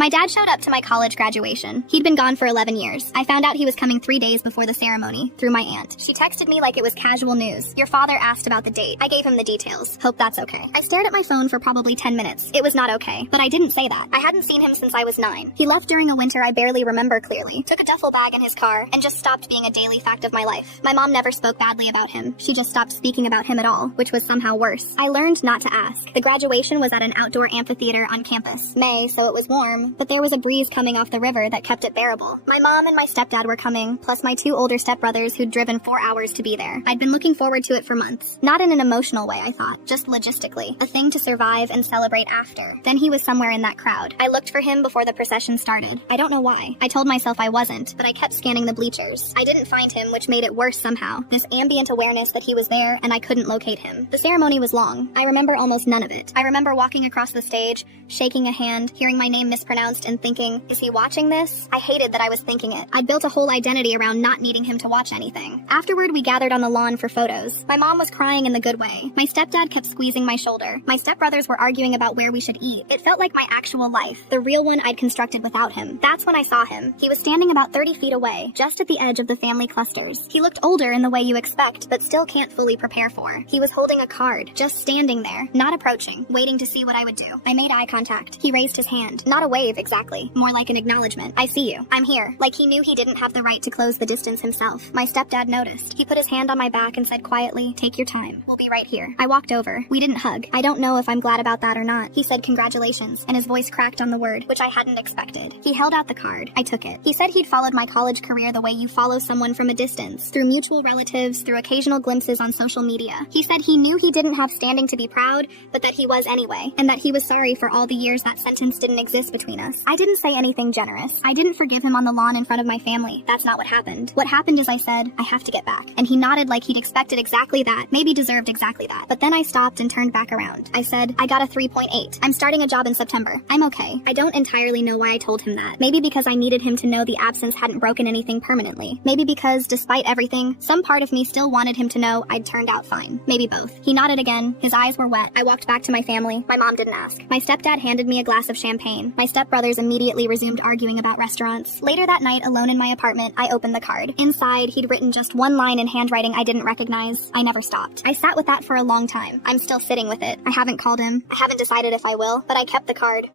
My dad showed up to my college graduation. He'd been gone for 11 years. I found out he was coming 3 days before the ceremony through my aunt. She texted me like it was casual news. Your father asked about the date. I gave him the details. Hope that's okay. I stared at my phone for probably 10 minutes. It was not okay, but I didn't say that. I hadn't seen him since I was 9. He left during a winter I barely remember clearly, took a duffel bag in his car, and just stopped being a daily fact of my life. My mom never spoke badly about him. She just stopped speaking about him at all, which was somehow worse. I learned not to ask. The graduation was at an outdoor amphitheater on campus. May, so it was warm, but there was a breeze coming off the river that kept it bearable. My mom and my stepdad were coming, plus my 2 older stepbrothers who'd driven 4 hours to be there. I'd been looking forward to it for months. Not in an emotional way, I thought, just logistically. A thing to survive and celebrate after. Then he was somewhere in that crowd. I looked for him before the procession started. I don't know why. I told myself I wasn't, but I kept scanning the bleachers. I didn't find him, which made it worse somehow. This ambient awareness that he was there and I couldn't locate him. The ceremony was long. I remember almost none of it. I remember walking across the stage, shaking a hand, hearing my name mispronounced and thinking, is he watching this? I hated that I was thinking it. I'd built a whole identity around not needing him to watch anything. Afterward, we gathered on the lawn for photos. My mom was crying in the good way. My stepdad kept squeezing my shoulder. My stepbrothers were arguing about where we should eat. It felt like my actual life, the real one I'd constructed without him. That's when I saw him. He was standing about 30 feet away, just at the edge of the family clusters. He looked older in the way you expect, but still can't fully prepare for. He was holding a card, just standing there, not approaching, waiting to see what I would do. I made eye contact. He raised his hand. Not a wave, exactly. More like an acknowledgement. I see you. I'm here. Like he knew he didn't have the right to close the distance himself. My stepdad noticed. He put his hand on my back and said quietly, take your time. We'll be right here. I walked over. We didn't hug. I don't know if I'm glad about that or not. He said congratulations, and his voice cracked on the word, which I hadn't expected. He held out the card. I took it. He said he'd followed my college career the way you follow someone from a distance, through mutual relatives, through occasional glimpses on social media. He said he knew he didn't have standing to be proud, but that he was anyway, and that he was sorry for all the years that sentence didn't exist between us. I didn't say anything generous. I didn't forgive him on the lawn in front of my family. That's not what happened. What happened is I said, I have to get back. And he nodded like he'd expected exactly that, maybe deserved exactly that. But then I stopped and turned back around. I said, I got a 3.8. I'm starting a job in September. I'm okay. I don't entirely know why I told him that. Maybe because I needed him to know the absence hadn't broken anything permanently. Maybe because, despite everything, some part of me still wanted him to know I'd turned out fine. Maybe both. He nodded again. His eyes were wet. I walked back to my family. My mom didn't ask. My stepdad handed me a glass of champagne. My stepbrothers immediately resumed arguing about restaurants. Later that night, alone in my apartment, I opened the card. Inside, he'd written just one line in handwriting I didn't recognize. I never stopped. I sat with that for a long time. I'm still sitting with it. I haven't called him. I haven't decided if I will, but I kept the card.